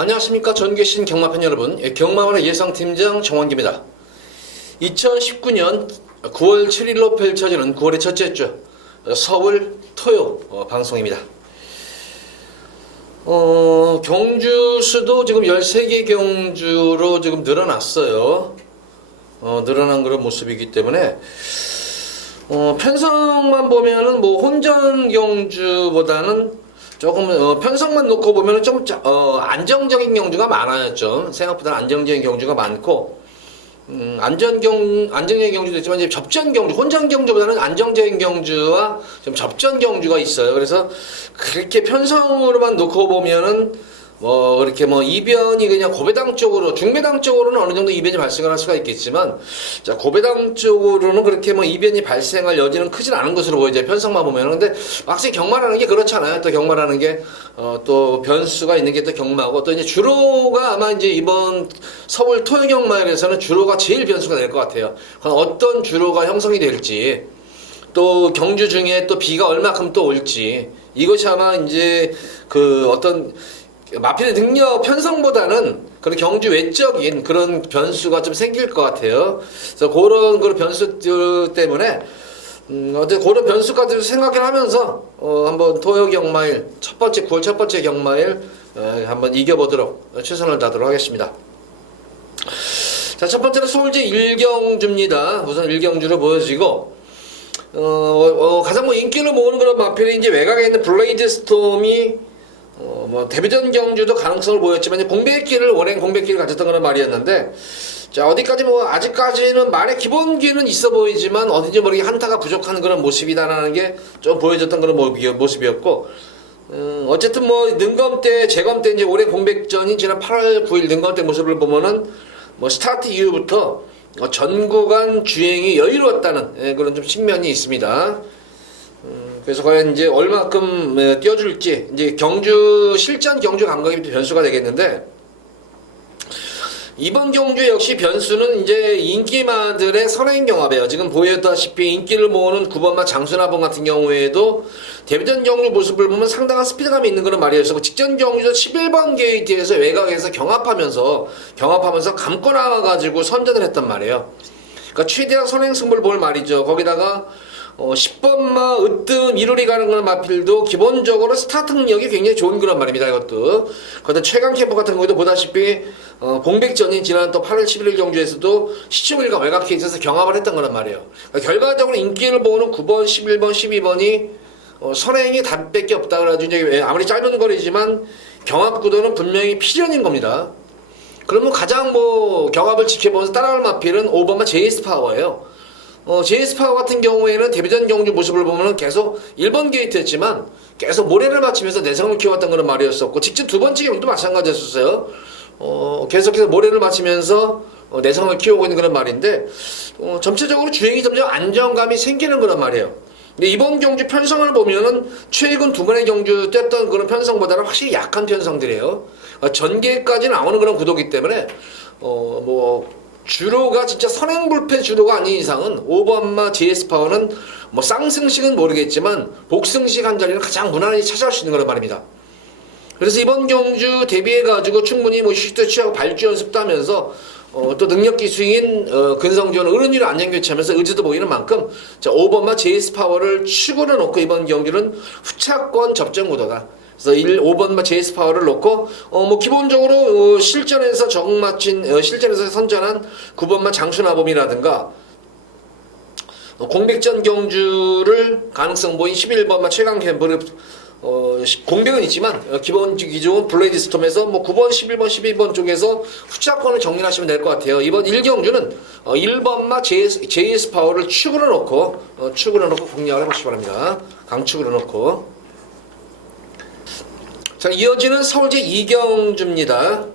안녕하십니까. 전 계신 경마팬 여러분, 경마원의 예상팀장 정원기입니다. 2019년 9월 7일로 펼쳐지는 9월의 첫째 주 서울 토요 방송입니다. 경주 수도 지금 13개 경주로 지금 늘어났어요. 늘어난 그런 모습이기 때문에 편성만 보면은 뭐 혼전 경주보다는 조금 편성만 놓고 보면은 좀 안정적인 경주가 많아요. 좀 생각보다 안정적인 경주가 많고 안정적인 경주도 있지만 이제 접전 경주, 혼전 경주보다는 안정적인 경주와 좀 접전 경주가 있어요. 그래서 그렇게 편성으로만 놓고 보면은 그렇게 이변이 그냥 고배당 쪽으로, 중배당 쪽으로는 어느 정도 이변이 발생을 할 수가 있겠지만, 자, 고배당 쪽으로는 그렇게 이변이 발생할 여지는 크진 않은 것으로 보여져요. 편성만 보면은. 근데 확실히 경마라는 게 그렇잖아요. 또 경마라는 게, 또 변수가 있는 게 또 경마고, 또 이제 주로가 아마 이제 이번 서울 토요 경마에서는 주로가 제일 변수가 될 것 같아요. 어떤 주로가 형성이 될지, 또 경주 중에 또 비가 얼마큼 또 올지, 이것이 아마 이제 어떤 마필의 능력 편성보다는 그런 경주 외적인 그런 변수가 좀 생길 것 같아요. 그래서 그런 변수들 때문에 그런 변수까지 생각을 하면서 한번 토요 경마일 첫 번째 9월 첫 번째 경마일 한번 이겨보도록 최선을 다하도록 하겠습니다. 자, 첫 번째는 서울제 1경주입니다. 우선 1경주를 보여주고 가장 인기를 모으는 그런 마필이 이제 외곽에 있는 블레이드 스톰이 데뷔전 경주도 가능성을 보였지만 공백기를 오랜 공백기를 가졌던 그런 말이었는데, 자, 어디까지 아직까지는 말의 기본기는 있어 보이지만 어딘지 모르게 한타가 부족한 그런 모습이다라는 게 좀 보여줬던 그런 모습이었고, 어쨌든 능검 때 재검 때 이제 오랜 공백전인 지난 8월 9일 능검 때 모습을 보면은 스타트 이후부터 전 구간 주행이 여유로웠다는 그런 좀 측면이 있습니다. 그래서 과연 이제 얼마큼 뛰어줄지, 이제 실전 경주 감각이 변수가 되겠는데, 이번 경주 역시 변수는 이제 인기마들의 선행 경합이에요. 지금 보였다시피 인기를 모으는 9번마 장수나봉 같은 경우에도 데뷔전 경주 모습을 보면 상당한 스피드감이 있는 그런 말이었고, 직전 경주도 11번 게이트에서 외곽에서 경합하면서 감고 나와가지고 선전을 했단 말이에요. 그러니까 최대한 선행 승부를 볼 말이죠. 거기다가 10번마 으뜸 1호리 가는 그런 마필도 기본적으로 스타트 능력이 굉장히 좋은 그런 말입니다. 이것도. 그런데 최강 캠프 같은 경우도 보다시피 공백전인 지난 또 8월 11일 경주에서도 시초일과 외곽 케이스에서 경합을 했던 거란 말이에요. 그러니까 결과적으로 인기를 모으는 9번, 11번, 12번이 선행이 답밖에 없다. 그래가지고 이제 아무리 짧은 거리지만 경합 구도는 분명히 필연인 겁니다. 그러면 가장 경합을 지켜보면서 따라올 마필은 5번마 JS 파워예요. JS 파워 같은 경우에는 데뷔전 경주 모습을 보면은 계속 1번 게이트였지만 계속 모래를 맞추면서 내성을 키워왔던 그런 말이었었고, 직접 두 번째 경주도 마찬가지였었어요. 계속해서 모래를 맞추면서 내성을 키우고 있는 그런 말인데, 전체적으로 주행이 점점 안정감이 생기는 그런 말이에요. 근데 이번 경주 편성을 보면은 최근 두 번의 경주 뛰었던 그런 편성보다는 확실히 약한 편성들이에요. 전개까지 나오는 그런 구도이기 때문에 주로가 진짜 선행불패 주로가 아닌 이상은 5번마 JS 파워는 쌍승식은 모르겠지만 복승식 한 자리는 가장 무난히 차지할 수 있는 거란 말입니다. 그래서 이번 경주 대비해가지고 충분히 휴식도 취하고 발주 연습도 하면서 또 능력 기수인 근성지원 어른이로 안전교체하면서 의지도 보이는 만큼, 자, 5번마 JS 파워를 축으로 놓고 이번 경주는 후차권 접전 구도다. 그래서 5번마 JS 파워를 놓고 기본적으로 실전에서 실전에서 선전한 9번마 장수나봄이라든가 공백전 경주를 가능성 보인 11번마 최강 캠프를 공백은 있지만 기본 기종은 블레이드 스톰에서 9번, 11번, 12번 쪽에서 후차권을 정리하시면 될 것 같아요. 이번 1경주는 1번마 JS 파워를 축으로 놓고 공략을 해보시기 바랍니다. 강축으로 놓고. 자, 이어지는 서울제 2경주입니다.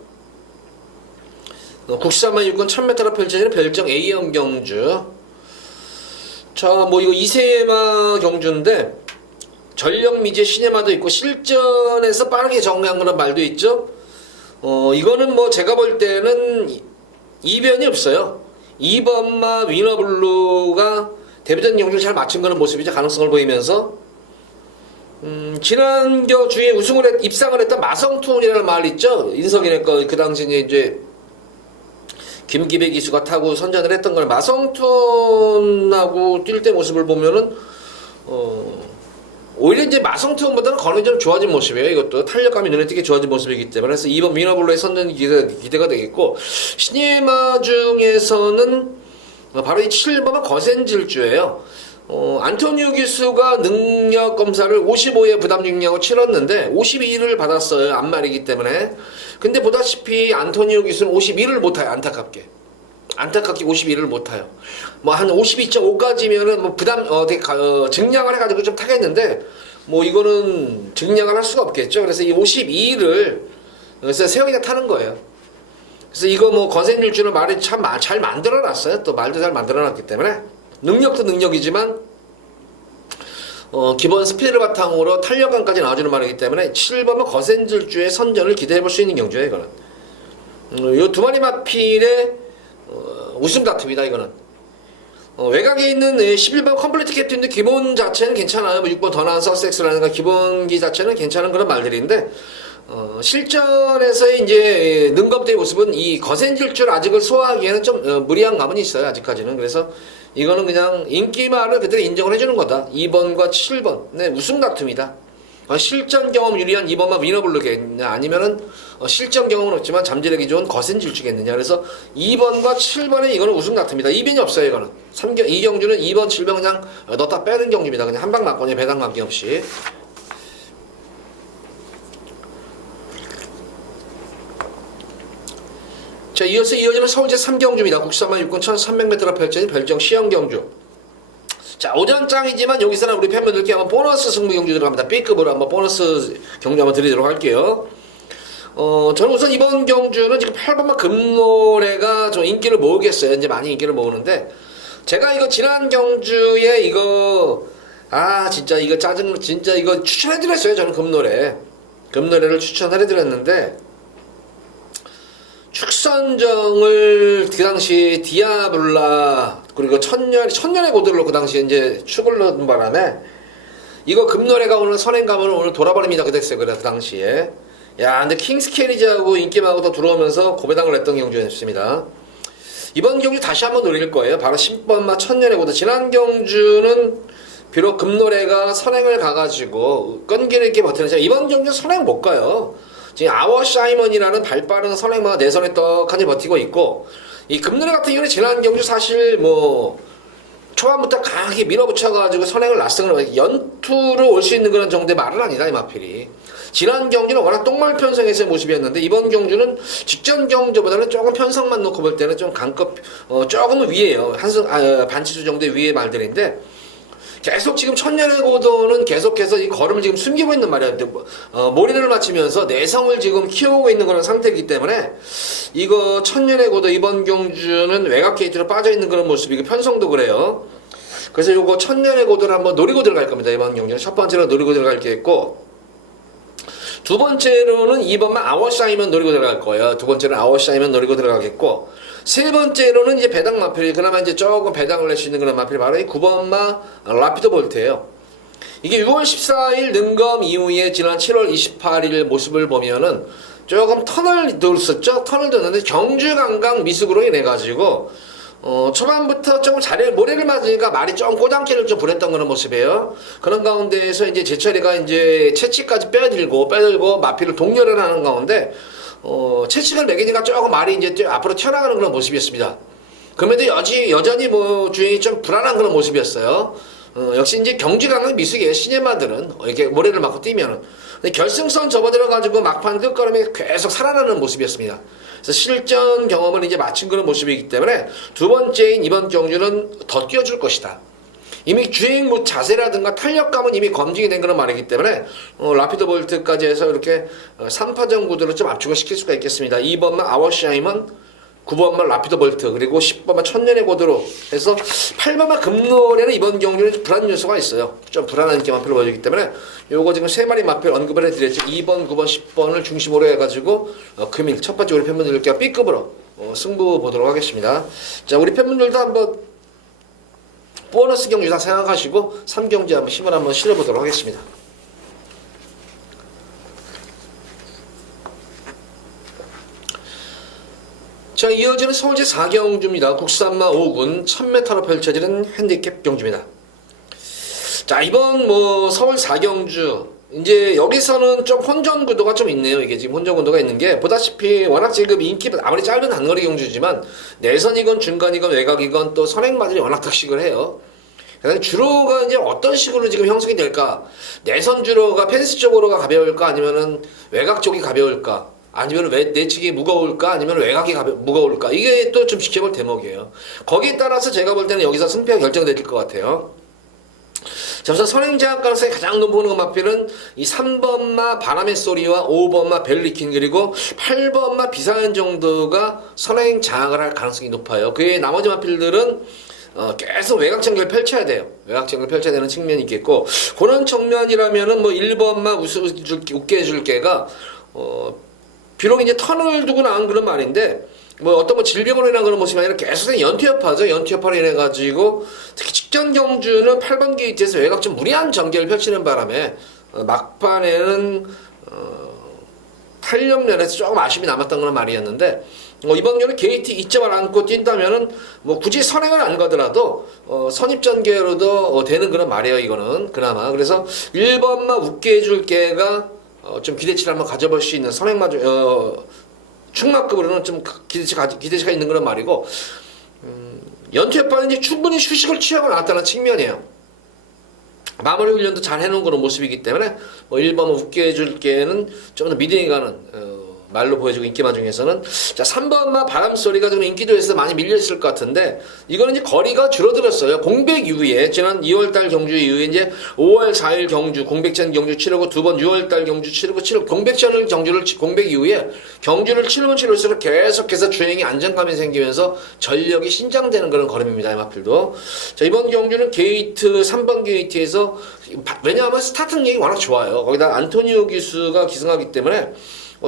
국산만 육군 1000m로 펼쳐지는 별정 A형 경주. 자, 이거 이세마 경주인데, 전력 미제 시네마도 있고, 실전에서 빠르게 정리한 그런 말도 있죠. 이거는 제가 볼 때는 이변이 없어요. 2번마 위너블루가 데뷔전 경주를 잘 맞춘 그런 모습이죠. 가능성을 보이면서. 지난 주에 입상을 했던 마성톤이라는 말 있죠? 인석이네 거, 그 당시에 이제 김기배 기수가 타고 선전을 했던 걸 마성톤하고 뛸 때 모습을 보면은, 오히려 이제 마성톤보다는 거는 좀 좋아진 모습이에요. 이것도 탄력감이 눈에 띄게 좋아진 모습이기 때문에. 그래서 이번 위너블루의 선전이 기대가 되겠고, 신예마 중에서는 바로 이 7번은 거센질주예요. 안토니오 기수가 능력 검사를 55에 부담 중량으로 치렀는데 52를 받았어요. 안말이기 때문에. 근데 보다시피 안토니오 기수는 51을 못 타요. 안타깝게 51을 못 타요. 뭐 한 52.5까지면은 뭐 부담 증량을 해가지고 좀 타겠는데 뭐 이거는 증량을 할 수가 없겠죠. 그래서 이 52를 그래서 세영이가 타는 거예요. 그래서 이거 뭐 거센질주는 말이 참 잘 만들어놨어요. 또 말도 잘 만들어놨기 때문에 능력도 능력이지만 기본 스피드를 바탕으로 탄력감까지 나와주는 말이기 때문에 7번은 거센질주의 선전을 기대해볼 수 있는 경주예요. 이거는 이 두 마리 마필의 우승 다툼이다. 이거는 외곽에 있는 11번 컴플리트 캡틴도 기본 자체는 괜찮아요. 뭐 6번 더 나은 서섹스라든가 기본기 자체는 괜찮은 그런 말들인데 실전에서의 이제 능검대의 모습은 이 거센질주를 아직을 소화하기에는 좀 무리한 감은 있어요. 아직까지는. 그래서 이거는 그냥 인기말을 그대로 인정을 해주는 거다. 2번과 7번 네, 우승 다툼이다. 실전 경험 유리한 2번만 위너블루겠냐 아니면은 실전 경험은 없지만 잠재력이 좋은 거센질주겠느냐. 그래서 2번과 7번에 이거는 우승 다툼이다. 이변이 없어요. 이거는 이 경주는 2번 7번 그냥 넣다 빼는 경주입니다. 그냥 한방 맞거니 배당 맞기 없이. 자, 이어지는 서울제 3경주입니다. 국산만 6군 1300m로 펼쳐진 별정 시험경주. 자, 오전장이지만 여기서는 우리 팬분들께 한번 보너스 승부 경주 들어갑니다. B급으로 한번 보너스 경주 한번 드리도록 할게요. 저는 우선 이번 경주는 지금 8번만 금노래가 좀 인기를 모으겠어요. 이제 많이 인기를 모으는데, 제가 이거 지난 경주에 이거, 진짜 이거 진짜 이거 추천해드렸어요. 저는 금노래를 추천해드렸는데, 축선정을 그 당시 디아블라 그리고 천년의 고들로 그 당시에 이제 축을 넣은 바람에 이거 금노래가 오늘 선행 가면 오늘 돌아버립니다. 그랬어요. 그 당시에. 야, 근데 킹스 캐리지하고 인기마하고 더 들어오면서 고배당을 했던 경주였습니다. 이번 경주 다시 한번 노릴 거예요. 바로 10번마 천년의 고들. 지난 경주는 비록 금노래가 선행을 가가지고 끈기를 있게 버티는데 이번 경주 선행 못 가요. 지금 아워 사이먼이라는 발빠른 선행마가 내선에 떡하니 버티고 있고, 이 금노래 같은 경우는 지난 경주 사실 뭐 초반부터 강하게 밀어붙여가지고 선행을 낯선 연투로 올 수 있는 그런 정도의 말은 아니다. 이 마필이 지난 경주는 워낙 똥말 편성에서의 모습이었는데 이번 경주는 직전 경주보다는 조금 편성만 놓고 볼 때는 좀 강급 조금은 위에요. 반치수 정도의 위의 말들인데 계속 지금 천년의 고도는 계속해서 이 걸음을 지금 숨기고 있는 말이야. 몰이를 맞추면서 내성을 지금 키우고 있는 그런 상태이기 때문에 이거 천년의 고도 이번 경주는 외곽 게이트로 빠져있는 그런 모습이고 편성도 그래요. 그래서 요거 천년의 고도를 한번 노리고 들어갈 겁니다. 이번 경주는 첫 번째로 노리고 들어갈 게 있고 두 번째로는 2번만 아워샤이면 노리고 들어갈 거예요. 두 번째는 아워샤이면 노리고 들어가겠고 세 번째로는 이제 배당 마필이 그나마 이제 조금 배당을 낼 수 있는 그런 마필이 바로 이 9번마 라피드 볼트예요. 이게 6월 14일 능검 이후에 지난 7월 28일 모습을 보면은 조금 턴을 돌었었죠. 턴을 돌았는데 경주 관광 미숙으로 인해 가지고 초반부터 조금 모래를 맞으니까 말이 좀 꼬장기를 좀 부렸던 그런 모습이에요. 그런 가운데에서 이제 제철이가 이제 채찍까지 빼들고 마필을 동렬을 하는 가운데 채찍을 매기니까 조금 말이 이제 앞으로 튀어나가는 그런 모습이었습니다. 그럼에도 여전히 뭐 주행이 좀 불안한 그런 모습이었어요. 역시 이제 경주강은 미숙이에요. 시네마들은 이렇게 모래를 맞고 뛰면은. 근데 결승선 접어들어가지고 막판 끝걸음에 계속 살아나는 모습이었습니다. 그래서 실전 경험을 이제 마친 그런 모습이기 때문에 두 번째인 이번 경주는 더 뛰어줄 것이다. 이미 주행 자세라든가 탄력감은 이미 검증이 된 그런 말이기 때문에 라피드 볼트까지 해서 이렇게 3파전 구도를 좀 압축을 시킬 수가 있겠습니다. 2번만 아워샤이먼, 9번만 라피드 볼트, 그리고 10번만 천년의 고도로 해서 8번만 금노래는 이번 경주는 불안 요소가 있어요. 좀 불안한 느낌 마필을 보여주기 때문에 요거 지금 세 마리 마필 언급을 해드렸죠. 2번, 9번, 10번을 중심으로 해가지고 금일 첫 번째 우리 팬분들께 B급으로 승부 보도록 하겠습니다. 자, 우리 팬분들도 한번 보너스 경주 다 생각하시고 3경주 한번 힘을 한번 실어보도록 하겠습니다. 자, 이어지는 서울제 4경주입니다. 국산마 5군 1000m로 펼쳐지는 핸디캡 경주입니다. 자, 이번 서울 4경주 이제 여기서는 좀 혼전 구도가 좀 있네요. 이게 지금 혼전 구도가 있는 게 보다시피 워낙 지금 인기 아무리 짧은 단거리 경주지만 내선이건 중간이건 외곽이건 또 선행마들이 워낙 득식을 해요. 그래서 주로가 이제 어떤 식으로 지금 형성이 될까? 내선 주로가 펜스 쪽으로가 가벼울까? 아니면은 외곽 쪽이 가벼울까? 아니면 내측이 무거울까? 아니면 외곽이 무거울까? 이게 또 좀 지켜볼 대목이에요. 거기에 따라서 제가 볼 때는 여기서 승패가 결정될 것 같아요. 자, 우선 선행제약 가능성이 가장 높은 음악필은 이 3번마 바람의 소리와 5번마 벨리킨 그리고 8번마 비사연 정도가 선행 장악을 할 가능성이 높아요. 그의 나머지 마필들은 계속 외곽전개를 펼쳐야 돼요. 외곽전개를 펼쳐야 되는 측면이 있겠고, 그런 측면이라면은 1번마 웃게 해줄게가 비록 이제 턴을 두고 나온 그런 말인데, 어떤 질병으로 인한 그런 모습이 아니라 계속 연투협파죠. 연투협파로 인해가지고, 특히 직전 경주는 8번 게이트에서 외곽 좀 무리한 전개를 펼치는 바람에, 막판에는, 탄력면에서 조금 아쉬움이 남았던 그런 말이었는데, 이번 경우는 게이트 2점을 안고 뛴다면은, 굳이 선행을 안 가더라도, 선입전개로도 되는 그런 말이에요, 이거는. 그나마. 그래서 1번만 웃게 해줄게가, 좀 기대치를 한번 가져볼 수 있는 선행마, 충마급으로는 좀 기대치가 있는 그런 말이고, 연투협파는 이제 충분히 휴식을 취하고 나왔다는 측면이에요. 마무리 훈련도 잘 해놓은 그런 모습이기 때문에, 1번 웃게 해줄게는 좀 더 믿음이 가는, 말로 보여주고 인기마 중에서는 자 3번마 바람소리가 좀 인기도에서 많이 밀려있을 것 같은데 이거는 이제 거리가 줄어들었어요. 공백 이후에 지난 2월달 경주 이후에 이제 5월 4일 경주 공백전 경주 치르고 두 번 6월달 경주 치르고 공백전을 공백 이후에 경주를 치르면 치를수록 계속해서 주행이 안정감이 생기면서 전력이 신장되는 그런 걸음입니다. 이마필도. 자 이번 경주는 게이트 3번 게이트에서 왜냐하면 스타트 능력이 워낙 좋아요. 거기다 안토니오 기수가 기승하기 때문에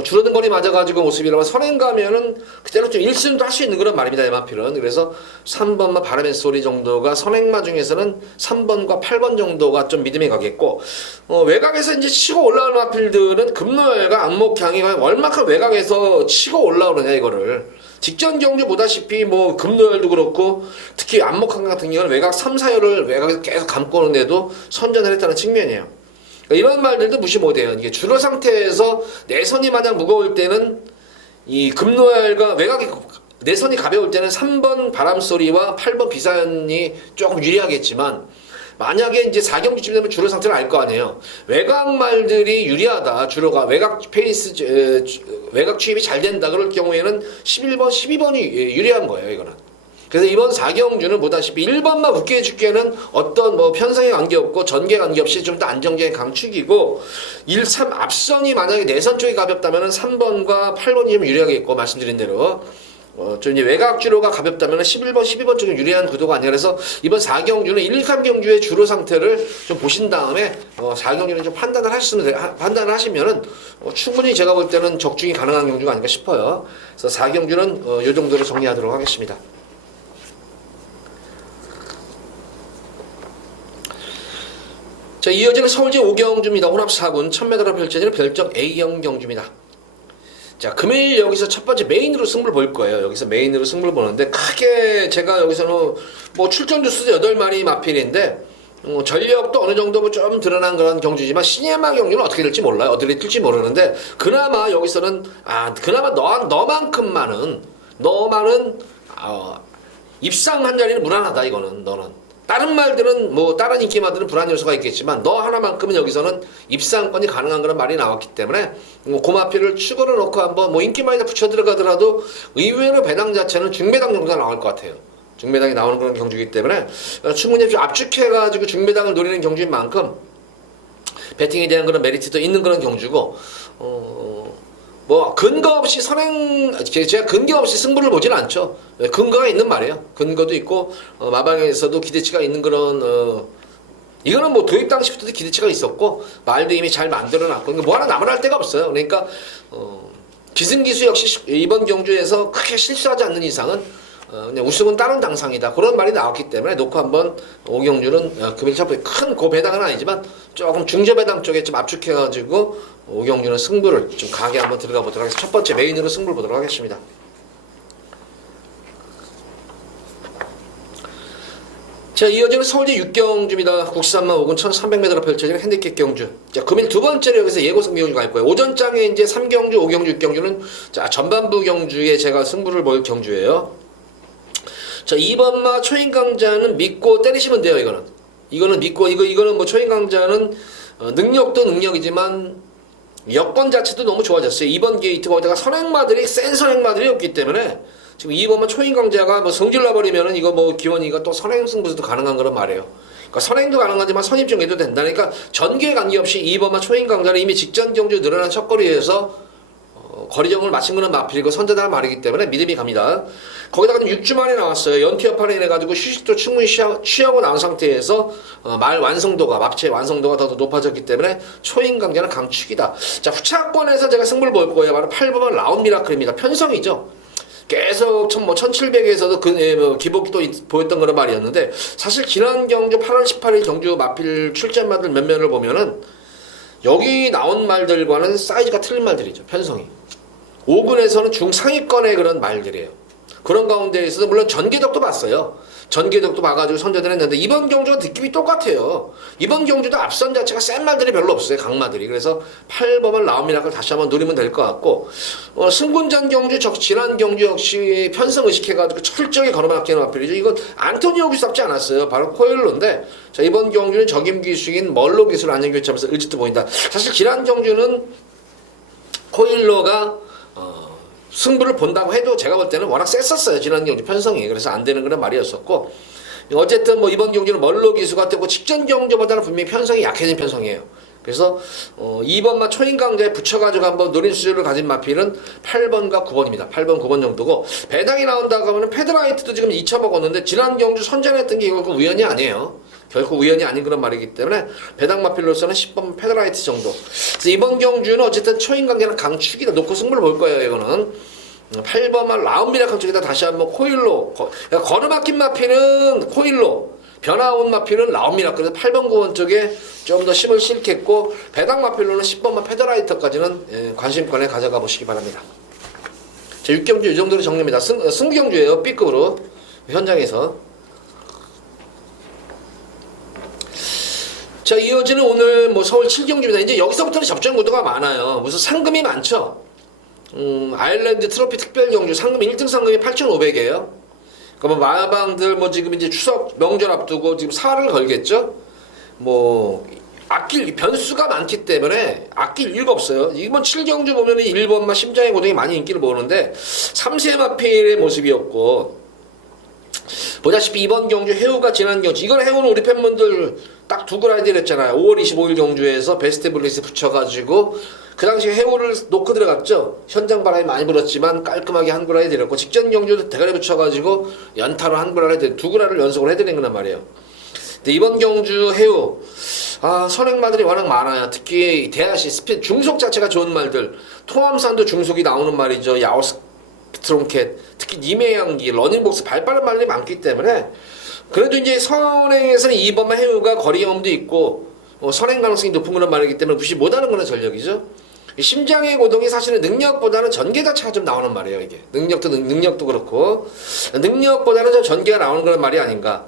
줄어든 거리 맞아가지고 모습이라면 선행 가면은 그때는 좀 1승도 할 수 있는 그런 말입니다. 에마필은. 그래서 3번마 바람의 소리 정도가 선행마 중에서는 3번과 8번 정도가 좀 믿음이 가겠고 외곽에서 이제 치고 올라오는 마필들은 금노열과 안목향이 얼마큼 외곽에서 치고 올라오느냐 이거를 직전 경주 보다시피 금노열도 그렇고 특히 안목향 같은 경우는 외곽 3, 4열을 외곽에서 계속 감고 오는데도 선전을 했다는 측면이에요. 이런 말들도 무시 못해요. 이게 주로 상태에서 내선이 마냥 무거울 때는 이 금노열과 외곽이 내선이 가벼울 때는 3번 바람소리와 8번 비사연이 조금 유리하겠지만 만약에 이제 4경주쯤 되면 주로 상태를 알 거 아니에요. 외곽 말들이 유리하다. 주로가 외곽 페이스 외곽 취입이 잘 된다. 그럴 경우에는 11번, 12번이 유리한 거예요. 이거는. 그래서 이번 4경주는 보다시피 1번만 웃게 해줄게는 어떤 편성에 관계없고 전개 관계없이 좀 더 안정적인 강축이고 1, 3 앞선이 만약에 내선 쪽이 가볍다면 3번과 8번이 좀 유리하겠고 말씀드린 대로 좀 이제 외곽 주로가 가볍다면 11번, 12번 쪽이 유리한 구도가 아니라 그래서 이번 4경주는 1, 3경주의 주로 상태를 좀 보신 다음에 4경주는 좀 판단을 하시면은 충분히 제가 볼 때는 적중이 가능한 경주가 아닌가 싶어요. 그래서 4경주는 이 정도로 정리하도록 하겠습니다. 자, 이어지는 서울제 5경주입니다. 혼합 4군 1000m로 펼쳐지는 별정 A형 경주입니다. 자, 금일 여기서 첫 번째 메인으로 승부를 볼 거예요. 여기서 메인으로 승부를 보는데 크게 제가 여기서는 출전 주수 8마리 마필인데 전력도 어느 정도 좀 드러난 그런 경주지만 시네마 경주는 어떻게 될지 몰라요. 어떻게 될지 모르는데 그나마 여기서는 그나마 너만큼 많은 입상 한 자리는 무난하다. 이거는 너는. 다른 말들은 다른 인기마들은 불안 요소가 있겠지만 너 하나만큼은 여기서는 입상권이 가능한 그런 말이 나왔기 때문에 고마필을 추가로 넣고 한번 인기마에다 붙여 들어가더라도 의외로 배당 자체는 중배당 정도가 나올 것 같아요. 중배당이 나오는 그런 경주이기 때문에 충분히 좀 압축해가지고 중배당을 노리는 경주인 만큼 배팅에 대한 그런 메리트도 있는 그런 경주고 근거 없이 제가 근거 없이 승부를 보진 않죠. 근거가 있는 말이에요. 근거도 있고, 마방에서도 기대치가 있는 그런, 이거는 도입 당시부터도 기대치가 있었고, 말도 이미 잘 만들어놨고, 하나 남을 데가 없어요. 그러니까, 기승기수 역시 이번 경주에서 크게 실수하지 않는 이상은, 그냥 우승은 다른 당상이다. 그런 말이 나왔기 때문에 놓고 한번 5경주는 금일 첫 번째 큰 고배당은 아니지만 조금 중저배당 쪽에 좀 압축해가지고 5경주는 승부를 좀 강하게 한번 들어가 보도록 하겠습니다. 첫 번째 메인으로 승부를 보도록 하겠습니다. 자, 이어지는 서울대 6경주입니다. 국산만 5군 1300m로 펼쳐지는 핸디캡 경주. 자, 금일 두 번째로 여기서 예고 승부 경주 갈 거예요. 오전장에 이제 3경주, 5경주, 6경주는 자, 전반부 경주에 제가 승부를 볼 경주예요. 자, 2번마 초인강자는 믿고 때리시면 돼요, 이거는. 이거는 믿고, 이거는 뭐 초인강자는 능력도 능력이지만 여건 자체도 너무 좋아졌어요. 2번 게이트 거기다가 센 선행마들이 없기 때문에 지금 2번만 초인강자가 뭐 성질나 버리면은 이거 뭐 기원이가 또 선행 승부도 가능한 거란 말이에요. 그러니까 선행도 가능하지만 선입증해도 된다니까 전개에 관계없이 2번만 초인강자는 이미 직전 경주 늘어난 첫거리에서 거리정을 마친 거는 마필이고 선제다는 말이기 때문에 믿음이 갑니다. 거기다가 6주 만에 나왔어요. 연티어파를 인해가지고 휴식도 충분히 취하고 나온 상태에서 말 완성도가, 맙체 완성도가 더 높아졌기 때문에 초인강자는 강축이다. 자, 후차권에서 제가 승부를 볼 거예요. 바로 8번만 라운 미라클입니다. 편성이죠. 계속 1700에서도 기복이 또 보였던 그런 말이었는데 사실 지난 경주 8월 18일 경주 마필 출전마들 몇몇을 보면은 여기 나온 말들과는 사이즈가 틀린 말들이죠. 편성이. 5군에서는 중상위권의 그런 말들이에요. 그런 가운데 있어서 물론 전개덕도 봤어요. 전개덕도 봐가지고 선제를 했는데 이번 경주가 느낌이 똑같아요. 이번 경주도 앞선 자체가 센 말들이 별로 없어요. 강마들이. 그래서 8번을 라움이라고 다시 한번 노리면 될 것 같고 승군전 경주 지난 경주 역시 편성 의식해가지고 철저히 걸어막히는 마필이죠. 이건 안토니오 기수답지 않았어요. 바로 코일로인데 자, 이번 경주는 적임 기수인 멀로 기수를 안전 교체하면서 의지도 보인다. 사실 지난 경주는 코일로가 승부를 본다고 해도 제가 볼 때는 워낙 셌었어요. 지난 경주 편성이. 그래서 안 되는 그런 말이었었고 어쨌든 뭐 이번 경주는 멀로 기수가 되고 직전 경주보다는 분명히 편성이 약해진 편성이에요. 그래서 2번만 초인강자에 붙여가지고 한번 노린 수준을 가진 마필은 8번과 9번입니다. 8번, 9번 정도고 배당이 나온다고 하면 패드라이트도 지금 2차 먹었는데 지난 경주 선전했던 게 결국 우연이 아니에요. 결코 우연이 아닌 그런 말이기 때문에 배당 마필로서는 10번 패드라이트 정도. 그래서 이번 경주는 어쨌든 초인강자는 강축이다. 놓고 승부를 볼 거예요. 이거는 8번만 라운 미라클 쪽에다 다시 한번 코일로 걸어막힌 마필은 코일로 변화온 마필은 라운 미라클에서 8번 9번 쪽에 좀 더 힘을 실겠고 배당 마필로는 10번만 패드라이터까지는 관심권에 가져가 보시기 바랍니다. 자, 6경주 이 정도로 정리합니다. 승부경주예요. B급으로 현장에서. 자, 이어지는 오늘 뭐 서울 7경주입니다. 이제 여기서부터는 접전 구도가 많아요. 무슨 상금이 많죠. 아일랜드 트로피 특별 경주 상금 1등 상금이 8,500이에요. 그러니까 뭐 마방들 뭐 지금 이제 추석 명절 앞두고 지금 살을 걸겠죠. 뭐 아낄 변수가 많기 때문에 아낄 이유가 없어요. 이번 7경주 보면은 1번만 심장의 고동이 많이 인기를 모으는데 3세 마필의 모습이었고 보다시피 이번 경주 해우가 지난 경주 이건 해우는 우리 팬분들 딱 두 그라이드 했잖아요. 5월 25일 경주에서 베스트 블리스 붙여가지고 그 당시 해우를 놓고 들어갔죠. 현장 바람이 많이 불었지만 깔끔하게 한 그라이드 내렸고 직전 경주도 대가리 붙여가지고 연타로 한 그라이드 두 그라이드를 연속으로 해드린 거란 말이에요. 근데 이번 경주 해우 선행마들이 워낙 많아요. 특히 대하시 스피드 중속 자체가 좋은 말들 토암산도 중속이 나오는 말이죠. 야오스 트롱캣 특히 니메양기 러닝복스 발빠른 말들이 많기 때문에 그래도 이제 선행에서는 2번만 해우가 거리 경험도 있고 선행 가능성이 높은 그런 말이기 때문에 무시 못하는 그런 전력이죠. 심장의 고동이 사실은 능력보다는 전개 자체가 좀 나오는 말이에요. 이게 능력도 그렇고 능력보다는 좀 전개가 나오는 그런 말이 아닌가.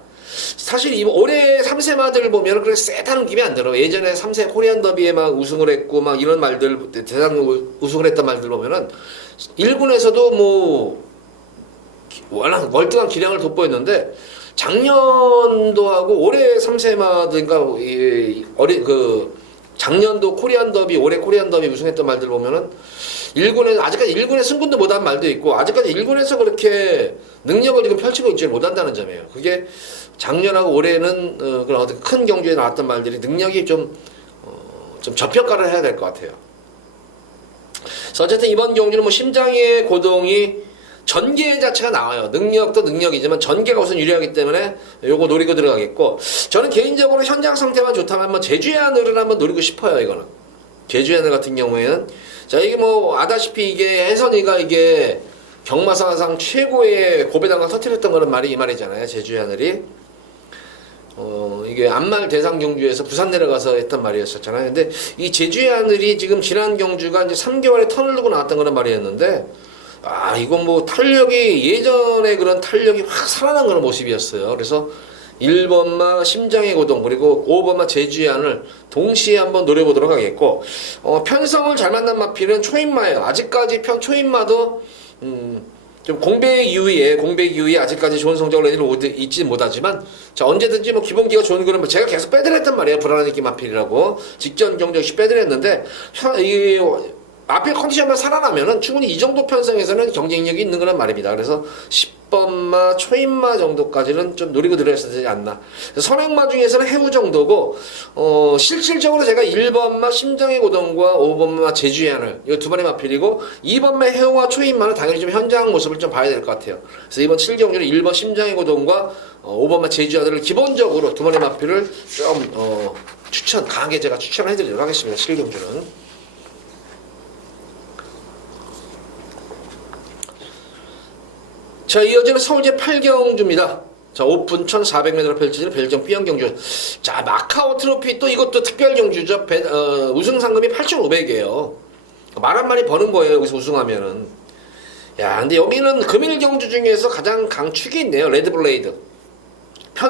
사실 올해 3세마들 보면 그렇게 쎄다는 느낌이 안 들어. 예전에 3세 코리안 더비에 막 우승을 했고 막 이런 말들 대상 우승을 했던 말들 보면은 1군에서도 뭐 워낙 월등한 기량을 돋보였는데 작년도 하고 올해 3세마들인가 작년도 코리안 더비 올해 코리안 더비 우승했던 말들 보면은 1군에 아직까지 1군에 승군도 못한 말도 있고 아직까지 1군에서 그렇게 능력을 지금 펼치고 있지 못한다는 점이에요. 그게 작년하고 올해는 그런 어떤 큰 경주에 나왔던 말들이 능력이 좀 저평가를 해야 될 것 같아요. 그래서 어쨌든 이번 경주는 뭐 심장의 고동이 전개 자체가 나와요. 능력도 능력이지만 전개가 우선 유리하기 때문에 요거 노리고 들어가겠고 저는 개인적으로 현장 상태만 좋다면 뭐 제주의 하늘을 한번 노리고 싶어요. 이거는 제주의 하늘 같은 경우에는 자 이게 뭐 아다시피 이게 혜선이가 이게 경마사상 최고의 고배당을 터뜨렸던 그런 말이 이 말이잖아요. 제주의 하늘이 이게 안말 대상 경주에서 부산 내려가서 했던 말이었었잖아요. 근데 이 제주의 하늘이 지금 지난 경주가 이제 3개월에 턴을 두고 나왔던 그런 말이었는데 이건 뭐 탄력이 예전에 그런 탄력이 확 살아난 그런 모습이었어요. 그래서 1번마 심장의 고동 그리고 5번마 제주의 안을 동시에 한번 노려보도록 하겠고 편성을 잘 만난 마필은 초인마예요. 아직까지 초인마도 좀 공백 이후에 아직까지 좋은 성적을 있지 못하지만 자 언제든지 뭐 기본기가 좋은 그런 제가 계속 빼드렸단 말이에요. 불안한 느낌 마필이라고 직전 경적 없이 빼드렸는데 이 마필 컨디션만 살아나면은 충분히 이 정도 편성에서는 경쟁력이 있는 거란 말입니다. 그래서 10번마 초인마 정도까지는 좀 노리고 들어야 되지 않나. 선행마 중에서는 해우 정도고 실질적으로 제가 1번마 심장의 고동과 5번마 제주의 안을 이 두 마리 마필이고 2번마 해우와 초인마는 당연히 좀 현장 모습을 좀 봐야 될 것 같아요. 그래서 이번 7경주는 1번 심장의 고동과 5번마 제주의 안을 기본적으로 두 마리 마필을 좀 강하게 제가 추천을 해드리도록 하겠습니다. 7경주는. 자, 이어지는 서울제 8경주입니다. 자, 오픈 1,400m로 펼쳐지는 벨정 B형 경주. 자, 마카오 트로피 또 이것도 특별 경주죠. 우승 상금이 8,500이에요. 말 한마디 버는 거예요. 여기서 우승하면은. 야, 근데 여기는 금일 경주 중에서 가장 강축이 있네요. 레드블레이드.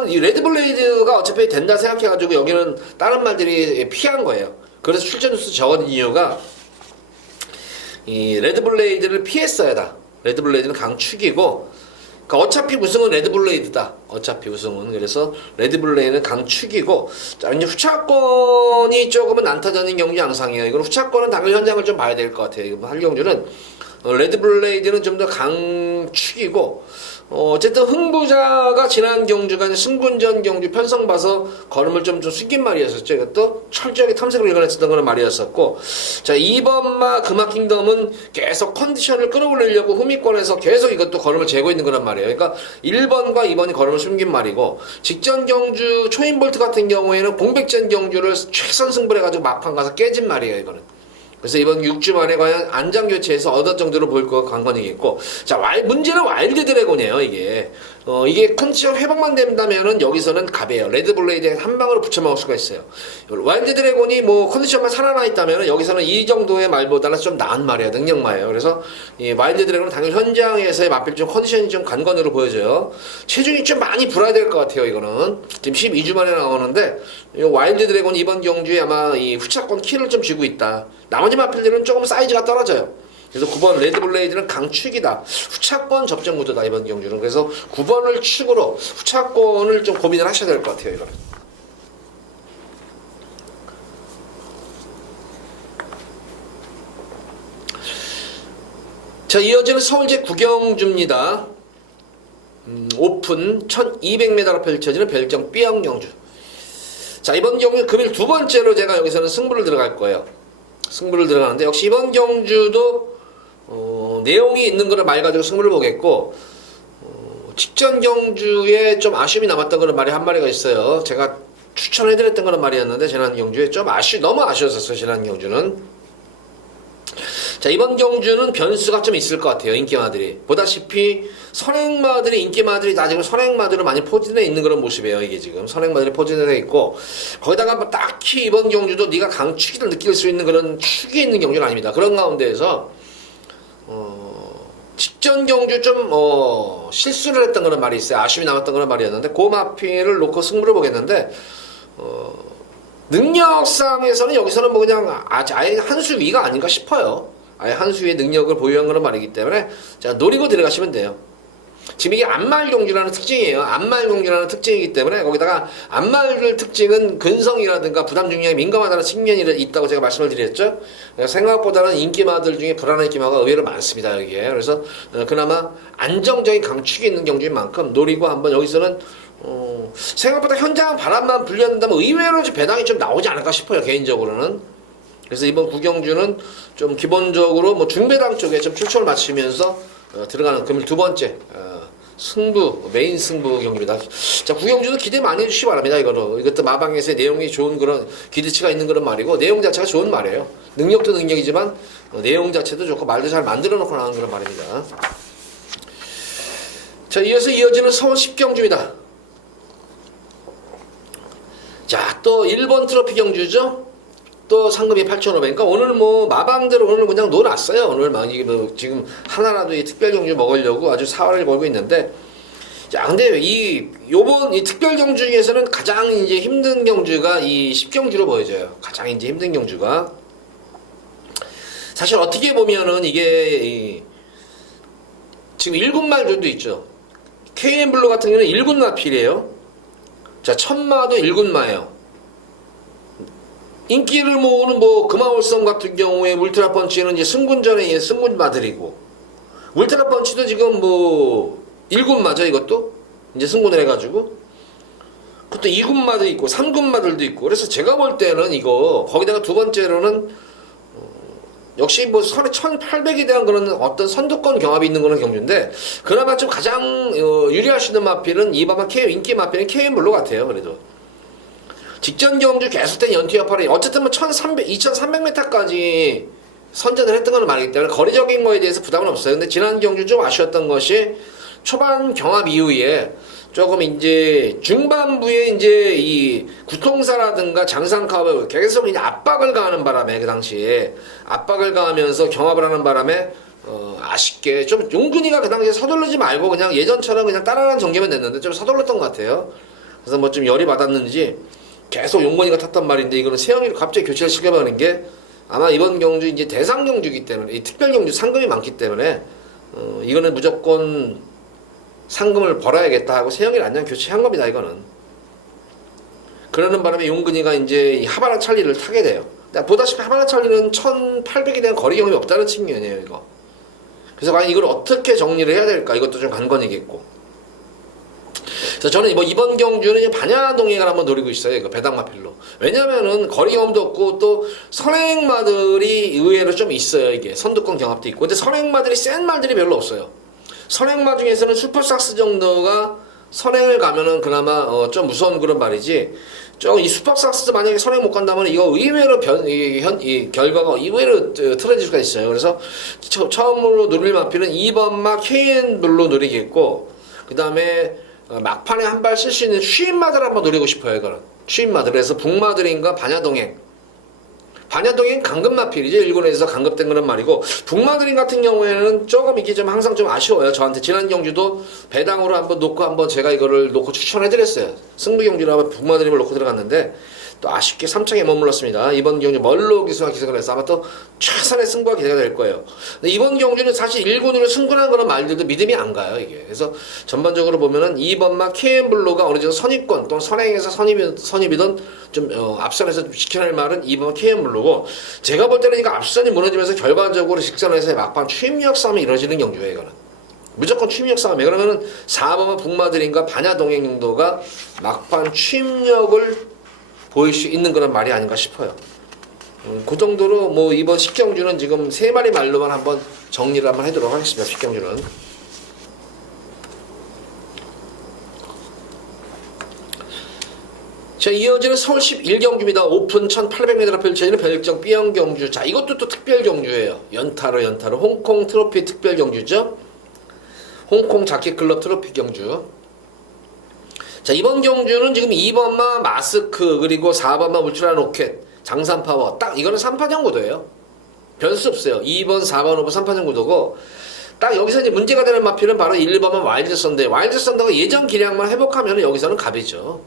이 레드블레이드가 어차피 된다 생각해가지고 여기는 다른 말들이 피한 거예요. 그래서 출전 뉴스 적은 이유가 이 레드블레이드를 피했어야 다. 레드블레이드는 강축이고 그러니까 어차피 우승은 레드블레이드다. 어차피 우승은. 그래서 레드블레이드는 강축이고 자 이제 후차권이 조금은 난타전인 경주 양상이에요. 이건 후차권은 당연히 현장을 좀 봐야 될 것 같아요. 이번 할 경주는 레드블레이드는 좀 더 강축이고 어쨌든 흥부자가 지난 경주가 승군전 경주 편성 봐서 걸음을 좀 숙인 말이었었죠. 이것도 철저하게 탐색을 일관했었던 그런 말이었었고 자 2번마 금화킹덤은 계속 컨디션을 끌어올리려고 후미권에서 계속 이것도 걸음을 재고 있는 그런 말이에요. 그러니까 1번과 2번이 걸음을 숨긴 말이고 직전 경주 초인볼트 같은 경우에는 공백전 경주를 최선 승부를 해가지고 막판 가서 깨진 말이에요. 이거는. 그래서 이번 6주 만에 과연 안장 교체에서 어떤 정도로 보일 거 관건이겠고 자 문제는 와일드 드래곤이에요. 이게 컨디션 회복만 된다면은 여기서는 갑이에요. 레드블레이드에 한 방으로 붙여먹을 수가 있어요. 와일드 드래곤이 뭐 컨디션만 살아나 있다면은 여기서는 이 정도의 말보다는 좀 나은 말이에요. 능력마예요. 그래서 이 와일드 드래곤은 당연히 현장에서의 맞빌 좀 컨디션이 좀 관건으로 보여져요. 체중이 좀 많이 불어야 될 것 같아요. 이거는 지금 12주 만에 나오는데 이 와일드 드래곤 이번 경주에 아마 이 후차권 키를 좀 쥐고 있다. 나머지 마필들은 조금 사이즈가 떨어져요. 그래서 9번 레드블레이드는 강축이다. 후차권 접전 구도다 이번 경주는. 그래서 9번을 축으로 후차권을 좀 고민을 하셔야 될 것 같아요. 이거는. 자 이어지는 서울제 9경주입니다. 오픈 1200m로 펼쳐지는 벨정 B형 경주. 자 이번 경주 금일 두 번째로 제가 여기서는 승부를 들어갈 거예요. 승부를 들어가는데 역시 이번 경주도 내용이 있는 거를 말 가지고 승부를 보겠고 직전 경주에 좀 아쉬움이 남았던 그런 말이 한 마리가 있어요. 제가 추천해드렸던 그런 말이었는데 지난 경주에 좀 너무 아쉬웠었어요. 지난 경주는. 자 이번 경주는 변수가 좀 있을 것 같아요. 인기마들이 보다시피 선행마들이 인기마들이 다 지금 선행마들로 많이 포진해 있는 그런 모습이에요. 이게 지금 선행마들이 포진해 있고 거기다가 뭐 딱히 이번 경주도 네가 강축이를 느낄 수 있는 그런 축이 있는 경주는 아닙니다. 그런 가운데에서 직전 경주 좀 실수를 했던 그런 말이 있어요. 아쉬움이 남았던 그런 말이었는데 그 마피를 놓고 승부를 보겠는데 능력상에서는 여기서는 뭐 그냥 아예 한 수 위가 아닌가 싶어요. 아예 한 수의 능력을 보유한 그런 말이기 때문에 자 노리고 들어가시면 돼요. 지금 이게 안말 경주라는 특징이에요. 안말 경주라는 특징이기 때문에 거기다가 안말 특징은 근성이라든가 부담 중량에 민감하다는 측면이 있다고 제가 말씀을 드렸죠. 생각보다는 인기마들 중에 불안한 인기마가 의외로 많습니다. 여기에. 그래서 그나마 안정적인 강축이 있는 경주인 만큼 노리고 한번 여기서는 생각보다 현장 바람만 불렸다면 의외로 배당이 좀 나오지 않을까 싶어요. 개인적으로는. 그래서 이번 구경주는 좀 기본적으로 뭐 중배당 쪽에 좀 출처를 맞추면서 들어가는 금일 두 번째 승부 메인 승부 경기입니다. 자 구경주도 기대 많이 해주시기 바랍니다. 이것도 마방에서의 내용이 좋은 그런 기대치가 있는 그런 말이고 내용 자체가 좋은 말이에요. 능력도 능력이지만 내용 자체도 좋고 말도 잘 만들어 놓고 나오는 그런 말입니다. 자 이어서 이어지는 서울 10경주입니다. 자 또 1번 트로피 경주죠. 또 상금이 8,500. 그러니까 오늘 뭐 마방대로 오늘 그냥 놀았어요. 오늘 막 이게 뭐 지금 하나라도 이 특별 경주 먹으려고 아주 사활을 걸고 있는데 자, 근데 요번 이 특별 경주 중에서는 가장 이제 힘든 경주가 이 10경주로 보여져요. 가장 이제 힘든 경주가. 사실 어떻게 보면은 이게 지금 1군말들도 있죠. KM블루 같은 경우는 1군 마필이에요. 자, 천마도 1군마예요. 인기를 모으는 뭐 금화월성 같은 경우에 울트라 펀치는 이제 승군전에 승군마들이고, 울트라 펀치도 지금 뭐 1군마죠. 이것도 이제 승군을 해가지고 그것도 2군마도 있고 3군마들도 있고. 그래서 제가 볼 때는 이거 거기다가 두 번째로는 역시 뭐 1800에 대한 그런 어떤 선두권 경합이 있는 그런 경주인데, 그나마 좀 가장 유리할 수 있는 마필은 이번 인기 마필은 KM블루 같아요. 그래도 직전 경주 계속된 연투협활이 어쨌든 뭐 2300m까지 선전을 했던 건 말이기 때문에 거리적인 거에 대해서 부담은 없어요. 근데 지난 경주 좀 아쉬웠던 것이 초반 경합 이후에 조금 이제 중반부에 이제 이 구통사라든가 장상카업에 계속 이제 압박을 가하는 바람에, 그 당시에 압박을 가하면서 경합을 하는 바람에 아쉽게 좀 용근이가 그 당시에 서두르지 말고 그냥 예전처럼 그냥 따라가는 전개면 됐는데 좀 서둘렀던 것 같아요. 그래서 뭐 좀 열이 받았는지 계속 용근이가 탔단 말인데, 이거는 세영이를 갑자기 교체를 시켜버리는 게 아마 이번 경주 이제 대상 경주이기 때문에, 이 특별 경주 상금이 많기 때문에 이거는 무조건 상금을 벌어야겠다 하고 세영이를 안녕 교체한 겁니다. 이거는. 그러는 바람에 용근이가 이제 이 하바나 찰리를 타게 돼요. 보다시피 하바나 찰리는 1800에 대한 거리 경험이 없다는 측면이에요. 이거. 그래서 과연 이걸 어떻게 정리를 해야 될까, 이것도 좀 관건이겠고. 그래서 저는 이번 경주는 반야동행을 한번 노리고 있어요. 이거 배당마필로. 왜냐면은 거리 경험도 없고 또 선행마들이 의외로 좀 있어요. 이게 선두권 경합도 있고. 근데 선행마들이 센 말들이 별로 없어요. 선행마 중에서는 슈퍼삭스 정도가 선행을 가면은 그나마 좀 무서운 그런 말이지. 좀 이 슈퍼삭스 만약에 선행 못 간다면 이거 의외로 이 결과가 의외로 틀어질 수가 있어요. 그래서 처음으로 누릴 마필은 2번마 KN블루 노리겠고, 그 다음에 막판에 한 발 쓸 수 있는 추인마들 한번 노리고 싶어요. 이거는 추인마들. 그래서 북마들인가 반야동행. 반야동행 강급마필이죠. 일본에서 강급된 그런 말이고, 북마들인 같은 경우에는 조금 이게 좀 항상 좀 아쉬워요. 저한테 지난 경주도 배당으로 한번 놓고 한번 제가 이거를 놓고 추천해드렸어요. 승부 경주로 한번 북마들임을 놓고 들어갔는데 또 아쉽게 3차에 머물렀습니다. 이번 경주 멀로 기수가 기색을 해서 아마 또 최선의 승부가 기대가 될 거예요. 근데 이번 경주는 사실 1군으로 승군한 그런 말들도 믿음이 안 가요. 이게. 그래서 전반적으로 보면은 2번마 KM블루가 어느 정도 선입권 또는 선행에서 선입이든 좀 앞선에서 좀 지켜낼 말은 2번마 KM블루고, 제가 볼 때는 이거 앞선이 무너지면서 결과적으로 직선에서의 막판 추임력 싸움이 이루어지는 경주예요. 이거는 무조건 추임력 싸움이에요. 그러면은 4번마 북마들인가 반야동행 정도가 막판 추임력을 보일 수 있는 그런 말이 아닌가 싶어요. 그 정도로 뭐 이번 10경주는 지금 3마리 말로만 한번 정리를 한번 해도록 하겠습니다. 10경주는. 자, 이어지는 서울 11경주입니다. 오픈 1800m로 펼쳐지는 별정 B형 경주. 자, 이것도 또 특별 경주예요. 연타로 홍콩 트로피 특별 경주죠. 홍콩 자켓클럽 트로피 경주. 자, 이번 경주는 지금 2번마 마스크, 그리고 4번마 울트라 로켓, 장산파워, 딱 이거는 3파전 구도예요. 변수 없어요. 2번, 4번, 5번 3파전 구도고, 딱 여기서 이제 문제가 되는 마필은 바로 1번마 와일드 썬더. 와일드 썬더가 예전 기량만 회복하면 여기서는 갑이죠.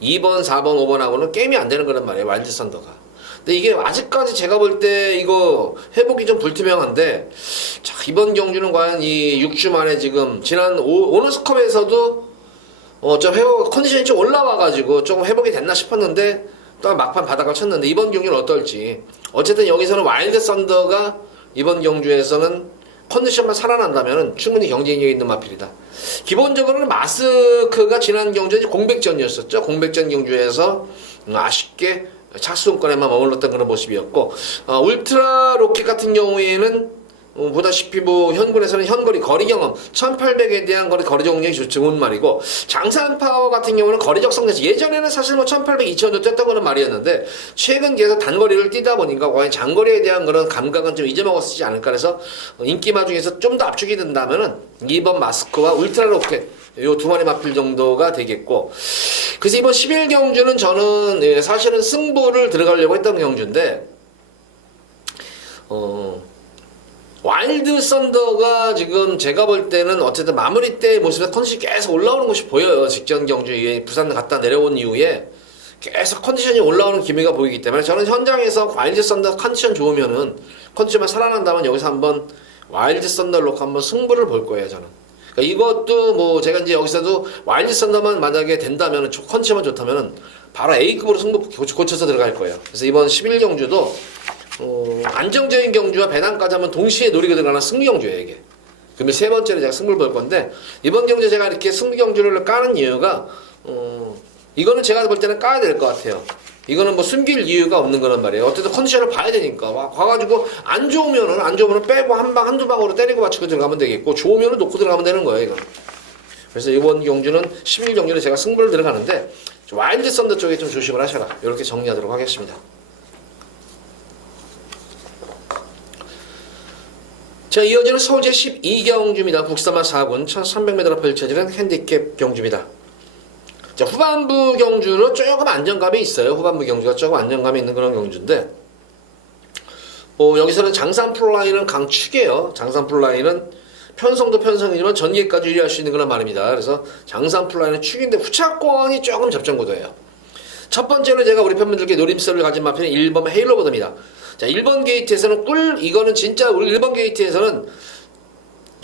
2번, 4번, 5번하고는 게임이 안 되는 거란 말이에요. 와일드 썬더가. 근데 이게 아직까지 제가 볼 때 이거 회복이 좀 불투명한데, 자, 이번 경주는 과연 이 6주 만에 지금 지난 오너스컵에서도 좀 회복, 컨디션이 좀 올라와가지고 조금 회복이 됐나 싶었는데 또 막판 바닥을 쳤는데, 이번 경주는 어떨지. 어쨌든 여기서는 와일드 썬더가 이번 경주에서는 컨디션만 살아난다면 충분히 경쟁력 있는 마필이다. 기본적으로는 마스크가 지난 경주에 공백전이었었죠. 공백전 경주에서 아쉽게 착수권에만 머물렀던 그런 모습이었고, 울트라 로켓 같은 경우에는 보다시피 뭐 현군에서는 현거리 거리 경험 1800에 대한 거리 정력이 좋은 말이고, 장산파워 같은 경우는 거리적 성장치, 예전에는 사실 뭐 1800, 2000도 뛰었던 거는 말이었는데 최근 계속 단거리를 뛰다 보니까 과연 장거리에 대한 그런 감각은 좀 잊어먹었지 않을까. 그래서 인기마 중에서 좀 더 압축이 된다면은 2번 마스크와 울트라 로켓 요 두 마리 마필 정도가 되겠고, 그래서 이번 11경주는 저는 사실은 승부를 들어가려고 했던 경주인데 와일드 썬더가 지금 제가 볼 때는 어쨌든 마무리 때 모습에 컨디션이 계속 올라오는 것이 보여요. 직전 경주 이후에 부산 갔다 내려온 이후에 계속 컨디션이 올라오는 기미가 보이기 때문에 저는 현장에서 와일드 썬더 컨디션 좋으면은 컨디션만 살아난다면 여기서 한번 와일드 썬더를 놓고 한번 승부를 볼 거예요, 저는. 그러니까 이것도 뭐 제가 이제 여기서도 와일드 썬더만 만약에 된다면은 컨디션만 좋다면은 바로 A급으로 승부 고쳐서 들어갈 거예요. 그래서 이번 11경주도 안정적인 경주와 배당까지 한번 동시에 노리고 들어가는 승리 경주예요, 이게. 그러면 세 번째로 제가 승부를 볼 건데, 이번 경주 제가 이렇게 승리 경주를 까는 이유가, 이거는 제가 볼 때는 까야 될 것 같아요. 이거는 뭐 숨길 이유가 없는 거란 말이에요. 어쨌든 컨디션을 봐야 되니까. 와가지고, 안 좋으면은 빼고 한두 방으로 때리고 맞추고 들어가면 되겠고, 좋으면은 놓고 들어가면 되는 거예요, 이거. 그래서 이번 경주는 11경주는 제가 승부를 들어가는데, 와일드 썬더 쪽에 좀 조심을 하셔라. 이렇게 정리하도록 하겠습니다. 자, 이어지는 서울제 12경주입니다. 국사마 4군 1300m로 펼쳐지는 핸디캡 경주입니다. 자, 후반부 경주로 조금 안정감이 있어요. 후반부 경주가 조금 안정감이 있는 그런 경주인데, 여기서는 장산 플라이는 강축이에요. 장산 플라이는 편성도 편성이지만 전개까지 유리할 수 있는 그런 말입니다. 그래서 장산 플라이는 축인데 후차권이 조금 접전구도예요. 첫 번째로 제가 우리 팬분들께 노림수를 가진 마표는 1번 헤일로보드입니다. 자, 1번 게이트에서는 이거는 진짜 우리 1번 게이트에서는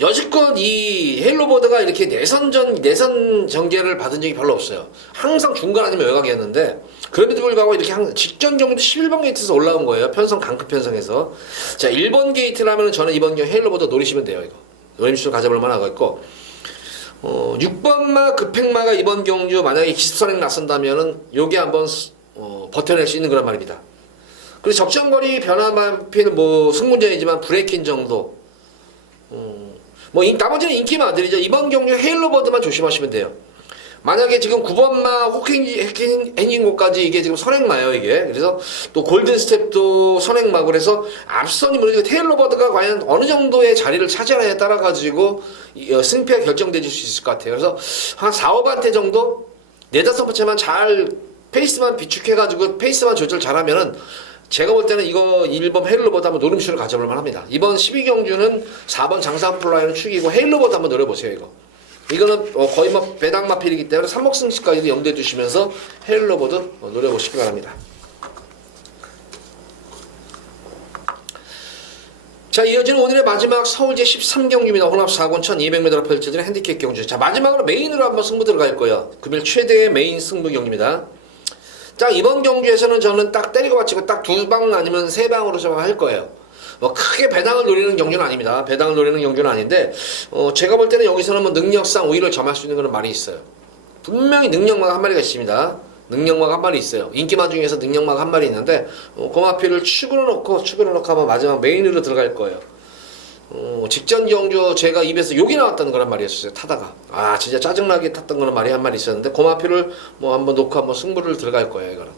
여지껏 이 헤일로보드가 이렇게 내선 전개를 받은 적이 별로 없어요. 항상 중간 아니면 외곽이었는데, 그럼에도 불구하고 이렇게 직전 경기도 11번 게이트에서 올라온 거예요. 편성, 강급 편성에서. 자, 1번 게이트라면 저는 이번 경기 헤일로보드 노리시면 돼요, 이거. 노림수를 가져볼 만하고 있고, 6번마 급행마가 이번 경주 만약에 기습선행 나선다면은 요게 한번 버텨낼 수 있는 그런 말입니다. 그리고 적정거리 변화마피는 뭐 승문제이지만 브레이킹 정도. 나머지는 인기마들이죠. 이번 경주 헤일로버드만 조심하시면 돼요. 만약에 지금 9번마 호킹행진고까지 이게 지금 선행마예요, 이게. 그래서 또 골든스텝도 선행마고, 그래서 앞선이 무너지고 헤일로버드가 과연 어느 정도의 자리를 차지하느냐에 따라가지고 승패가 결정되질 수 있을 것 같아요. 그래서 한 4, 5반태 정도? 4, 5번째만 잘 페이스만 비축해가지고 페이스만 조절 잘하면은 제가 볼 때는 이거 1번 헤일로버드 한번 노림수를 가져볼 만합니다. 이번 12경주는 4번 장산플라이는 축이고 헤일로버드 한번 노려보세요, 이거. 이거는 거의 뭐 배당마필이기 때문에 3목승치까지도 염두에 두시면서 헤일로버드 노려보시기 바랍니다. 자, 이어지는 오늘의 마지막 서울제 13경주입니다. 혼합 4군 1200m로 펼쳐지는 핸디캡 경주. 자, 마지막으로 메인으로 한번 승부 들어갈 거예요. 금일 최대의 메인 승부 경기입니다. 자, 이번 경주에서는 저는 딱 때리고 맞히고 딱 2방 아니면 3방으로 좀 할 거예요. 크게 배당을 노리는 경주는 아닙니다. 배당을 노리는 경주는 아닌데, 제가 볼 때는 여기서는 뭐 능력상 우위를 점할 수 있는 그런 말이 있어요. 분명히 능력마가 한 마리가 있습니다. 능력마가 한 마리 있어요. 인기마 중에서 능력마가 한 마리 있는데, 고마피를 축으로 놓고 하면 마지막 메인으로 들어갈 거예요. 직전 경주 제가 입에서 욕이 나왔다는 그런 말이었어요. 타다가. 진짜 짜증나게 탔던 그런 말이 한 마리 있었는데, 고마피를 뭐 한번 놓고 한번 승부를 들어갈 거예요, 이거는.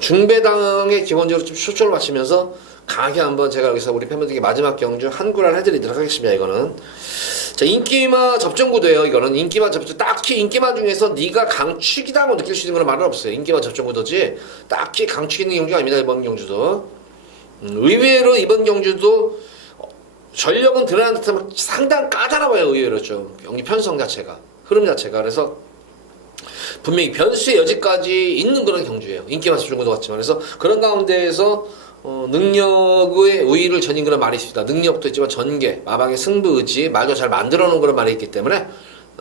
중배당에 기본적으로 좀 초점을 맞추면서 강하게 한번 제가 여기서 우리 팬분들께 마지막 경주 한구를 해드리도록 하겠습니다. 이거는 자, 인기마 접전구도예요. 이거는 인기마 접전, 딱히 인기마 중에서 네가 강축이다고 느낄 수 있는 그런 말은 없어요. 인기마 접전구도지 딱히 강축 있는 경주가 아닙니다. 이번 경주도 의외로 이번 경주도 전력은 드러난 듯하면 상당히 까다로워요. 의외로 좀 경기 편성 자체가, 흐름 자체가. 그래서 분명히 변수의 여지까지 있는 그런 경주예요. 인기만 접전 구도 같지만. 그래서 그런 가운데에서 능력의 우위를 전인 그런 말이 있습니다. 능력도 있지만 전개, 마방의 승부 의지, 마저 잘 만들어 놓은 그런 말이 있기 때문에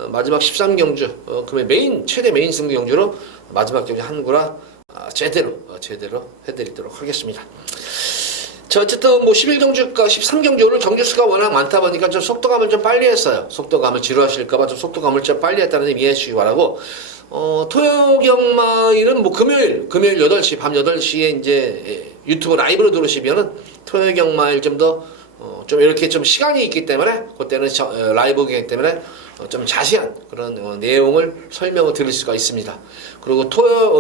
마지막 13경주, 그러면 최대 메인 승부 경주로 마지막 경주 한구라 제대로 해드리도록 하겠습니다. 자, 어쨌든 뭐 11경주가 13경주 오늘 경주수가 워낙 많다 보니까 좀 속도감을 좀 빨리 했어요. 속도감을 지루하실까봐 좀 속도감을 좀 빨리 했다는 점 이해해 주시기 바라고, 토요경마일은 뭐 금요일 8시, 밤 8시에 이제 유튜브 라이브로 들어오시면은 토요경마일 좀 이렇게 좀 시간이 있기 때문에 그때는 라이브이기 때문에 좀 자세한 그런 내용을 설명을 드릴 수가 있습니다. 그리고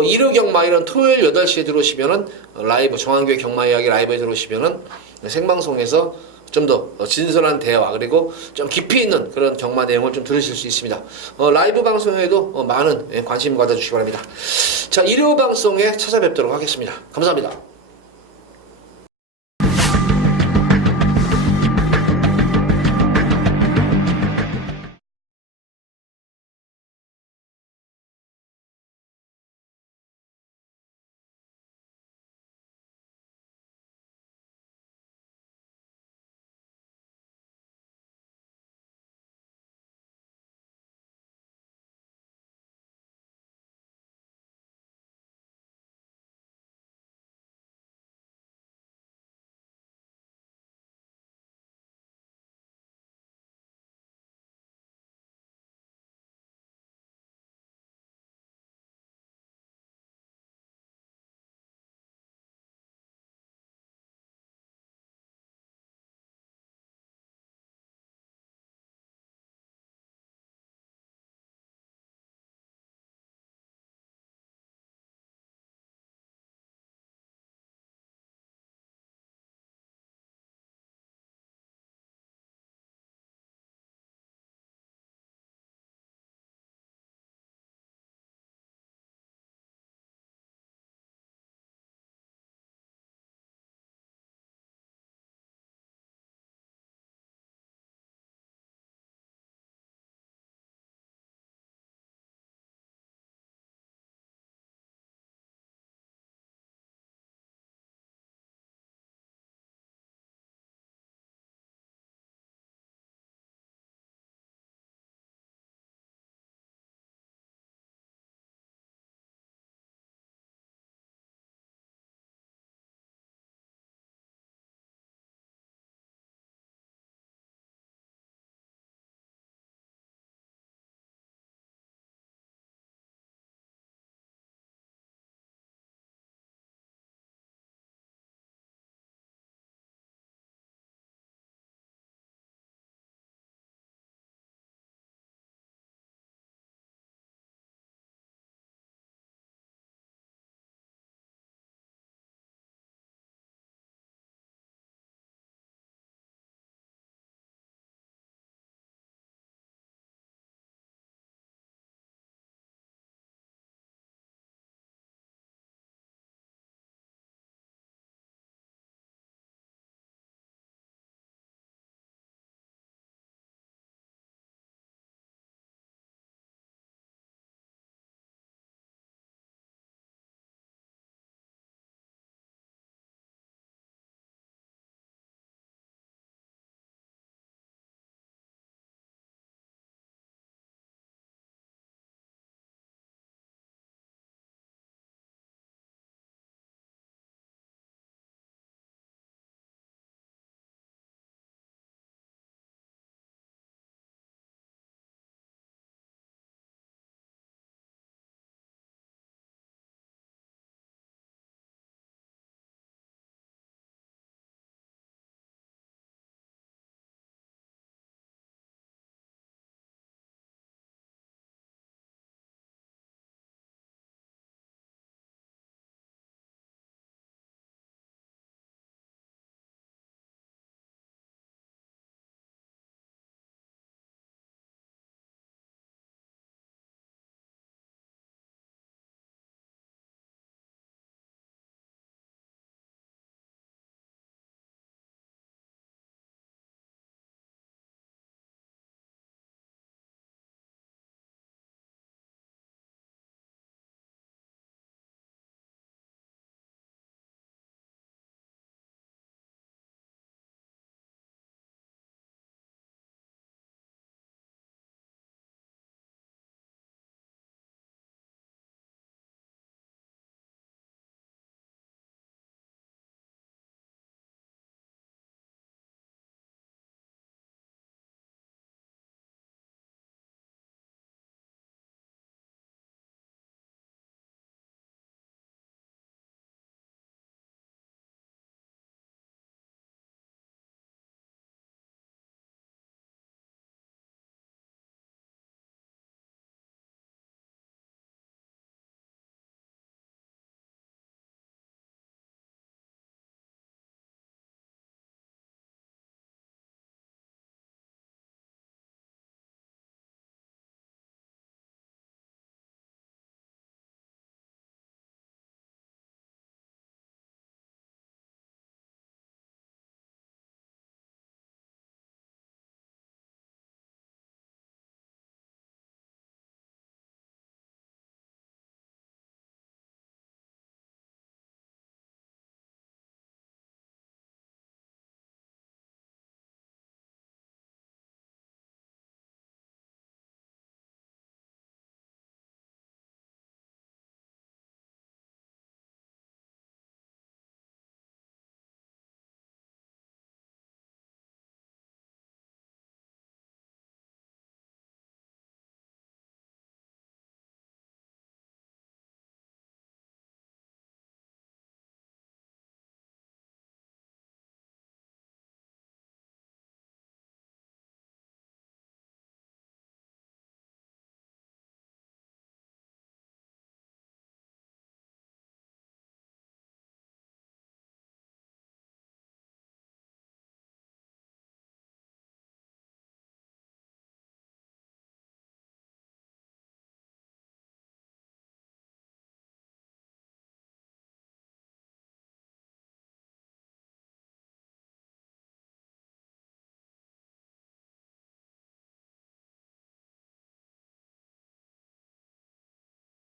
일요 경마일은 토요일 8시에 들어오시면은 라이브 정한교의 경마 이야기 라이브에 들어오시면은 생방송에서 좀 더 진솔한 대화, 그리고 좀 깊이 있는 그런 경마 내용을 좀 들으실 수 있습니다. 라이브 방송에도 많은 관심 가져주시기 바랍니다. 자, 일요 방송에 찾아뵙도록 하겠습니다. 감사합니다.